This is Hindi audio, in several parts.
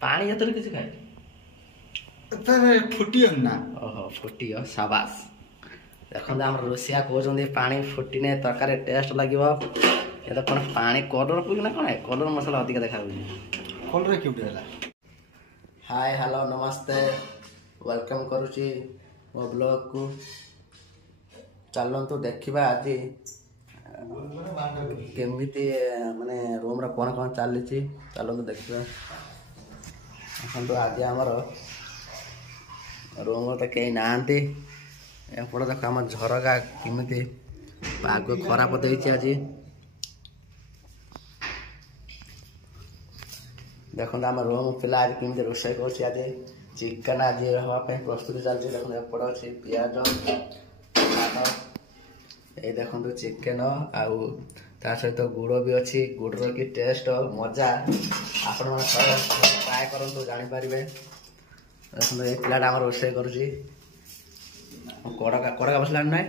पानी जतरे किसी खाए तारे फुटियो ना ओहो फुटियो शाबाश देखो हम रोसिया कहते पानी फुटिने तरकारी टेस्ट लगे ये तो कौन पानी कलर पी ना कौन कलर मसला अधिक देखा कलर क्यों देला हाय हेलो नमस्ते वेलकम करुची मो ब्लॉग को चलतु देखा आज केमिति माने रूम रे कौन कौन चली चलतु देखा देखो आज आमर रूम तो कहीं नाहती एपट देख आम झरका केमिति पाग खराब देछि आज देखो आम रूम पिला आज केमिति रोषे कर आज चिकेन आज हाँपाई प्रस्तुति चलती देखो एपट अच्छे पिज ये देखो चिकेन आउ ता सहित गुड़ भी अच्छी गुड़ की टेस्ट मजा आपण मैंने ट्राए करूँ जापर देखो ये पिलाटा रोषे करुच्ची कड़का कड़का बसला ना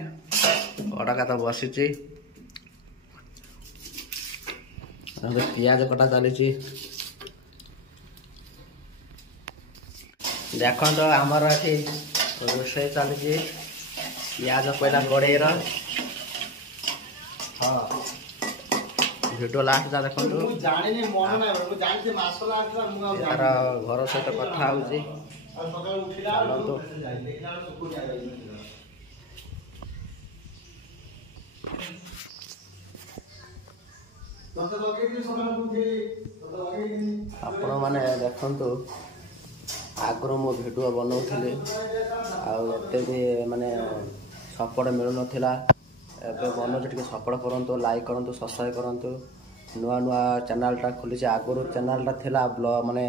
कड़का तो बसी पियाज कटा चली देखो तो आमर ये रोषे चली पियाज पहला कड़ेर हाँ वीडियो लास्ट जा देखो यार घर सहित कथा हूँ आपण मैंने देखु आगर मो भिडियो बनाऊली आते भी माने सपोर्ट मिलू नाला एवं बनाऊँ टे सपोर्ट करूँ लाइक करूँ सब्सक्राइब करूँ नुआ नुआ चैनलटा खोली आगुरी चैनलटा थिला ब्लॉग माने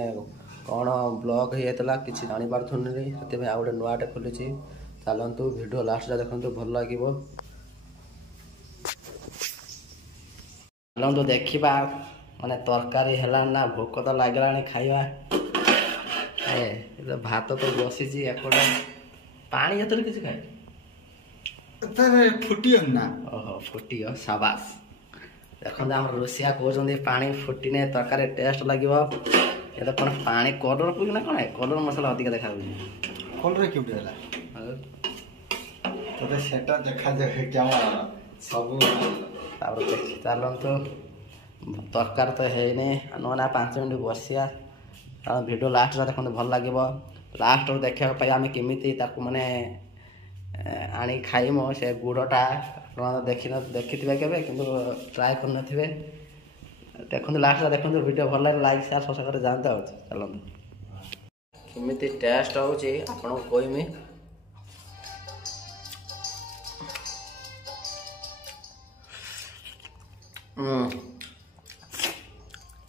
कौन ब्लॉग होता किसी जापार्थुनि से आउ गए नुआटे खोली चलतु वीडियो लास्ट जा देखो भल लगे चलतु देखा माने तरकारी है ना भोक तो लगला खाइबा ए भात तो बसी एपट पानी जतरे किसी खाए तारे फुटियो ना ओहो फुटियो शाबाश देखो हम रोसिया कहते पानी फुटिने तरकारी टेस्ट लगे ये तो कौन पानी कलर पी ना कौन कलर मसला अधिक देखा कलर क्यों देला तो सेटा देखा जाए क्या सब चलतु तरकारी तो है ना 5 मिनट बसिया वीडियो लास्ट देखो भल लगे लास्ट देखा आम केमी माने आनी खाइम से गुड़टा देखी के ट्राए कर देखो लास्ट देखो वीडियो भल लगे लाइक शेयर सब्सक्राइब जानते चलते केमी टेस्ट होची आपन कहमी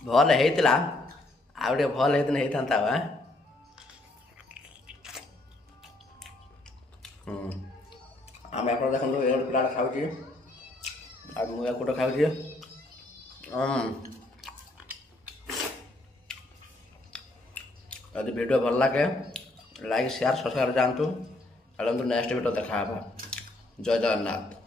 भल होता आउ भल होता आम एप देखो ये पिला खाऊँ मुझे गोटे खाऊँ यदि वीडियो भल लगे लाइक शेयर सब्सक्राइब जानतु चलतु नेक्स्ट वीडियो देखा जय जगन्नाथ।